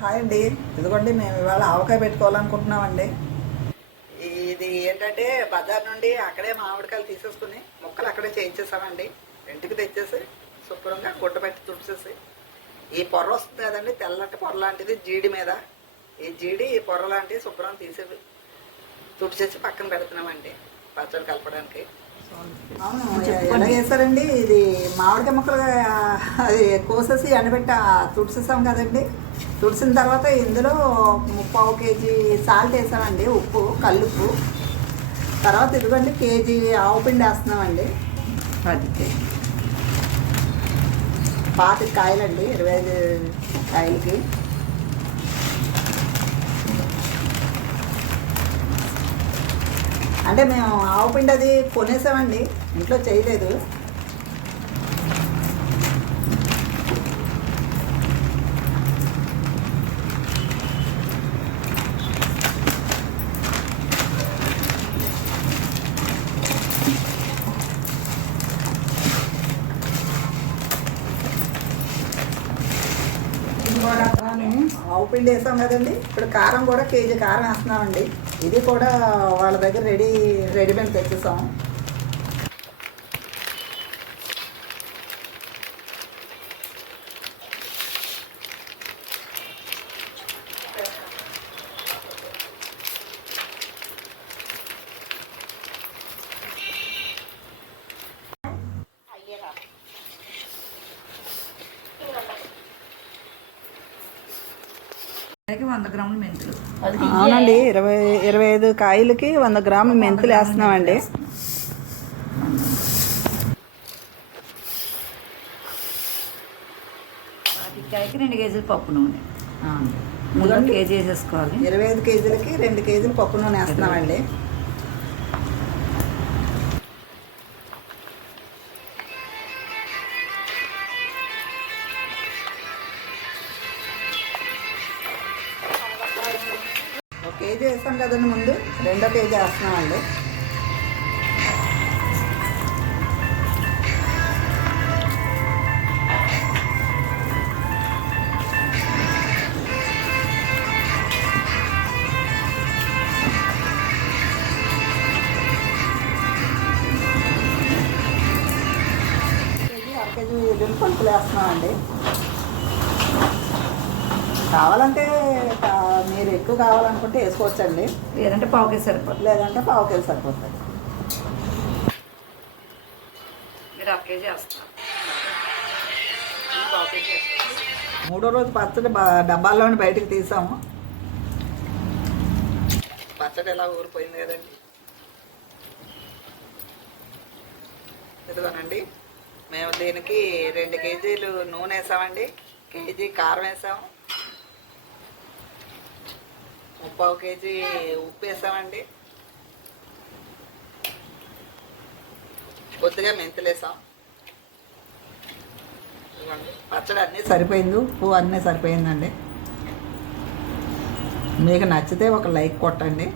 Hi అండి. ఇదిగోండి మేము ఇవాళ ఆవకాయ పెట్టుకోవాలనుకుంటున్నామండి. ఇది ఏంటంటే బజార్ నుండి అక్కడే మామిడికాయలు తీసేసుకుని ముక్కలు అక్కడే చేయించేసామండి. ఇంటికి తెచ్చేసి శుభ్రంగా గుడ్డ పెట్టి తుడిచేసి. ఈ పొర్ర వస్తుంది కదండి తెల్లటి పొర లాంటిది జీడి మీద. ఈ జీడి ఈ పొర్ర లాంటివి శుభ్రం తీసి తుడిచేసి పక్కన పెడుతున్నామండి. పచ్చడి కలపడానికి. ఎలా చేస్తారండి? ఇది మామిడికాయ ముక్కలు అది కోసేసి ఎండబెట్టి తుడిసేసాం కదండి తుడిసిన తర్వాత ఇందులో ముప్పావు కేజీ సాల్ట్ వేసామండి ఉప్పు కల్లుప్పు. తర్వాత ఇదిగోండి కేజీ ఆవు పిండి వేస్తున్నామండి. పది కేజీ. పాతి కాయలండి ఇరవై ఐదు కాయలకి. అంటే మేము ఆవు పిండి అది కొనేసామండి ఇంట్లో చేయలేదు. కూడా ఆవు పిండి వేసాం కదండి. ఇప్పుడు కారం కూడా కేజీ కారం వేస్తున్నామండి. ఇది కూడా వాళ్ళ దగ్గర రెడీ రెడీమేడ్ తెచ్చేసాం అవునండి ఇరవై ఇరవై ఐదు కాయలకి వంద గ్రాముల మెంతులు వేస్తున్నామండి. పాతికాయకి రెండు కేజీలు పప్పు నూనె. ముందు కేజీ వేసేసుకోవాలి. ఇరవై ఐదు కేజీలకి రెండు కేజీలు పప్పు నూనె వేస్తున్నామండి. కేజీ వేస్తాం కదండి ముందు. రెండో కేజీ వేస్తున్నామండి కేజీ అర కేజీ ఎల్లుల్లి పలుకులు వేస్తున్నామండి కావాలంటే మీరు ఎక్కువ కావాలనుకుంటే వేసుకోవచ్చండి. లేదంటే పావు కేజీ సరిపోతుంది. లేదంటే పావు కేజీ సరిపోతుంది. మీరు అర కేజీ వేస్తారు మూడో రోజు పచ్చడి డబ్బాల్లోని బయటకు తీసాము. పచ్చడి ఎలా ఊరిపోయింది కదండి? ఇదిగోనండి మేము దీనికి రెండు కేజీలు నూనె వేసామండి. కేజీ కారం వేసాము. పావు కేజీ ఉప్పు వేసామండి కొద్దిగా మెంతులు వేసాం పచ్చడి అన్నీ సరిపోయింది. ఉప్పు అన్నీ సరిపోయిందండి. మీకు నచ్చితే ఒక లైక్ కొట్టండి.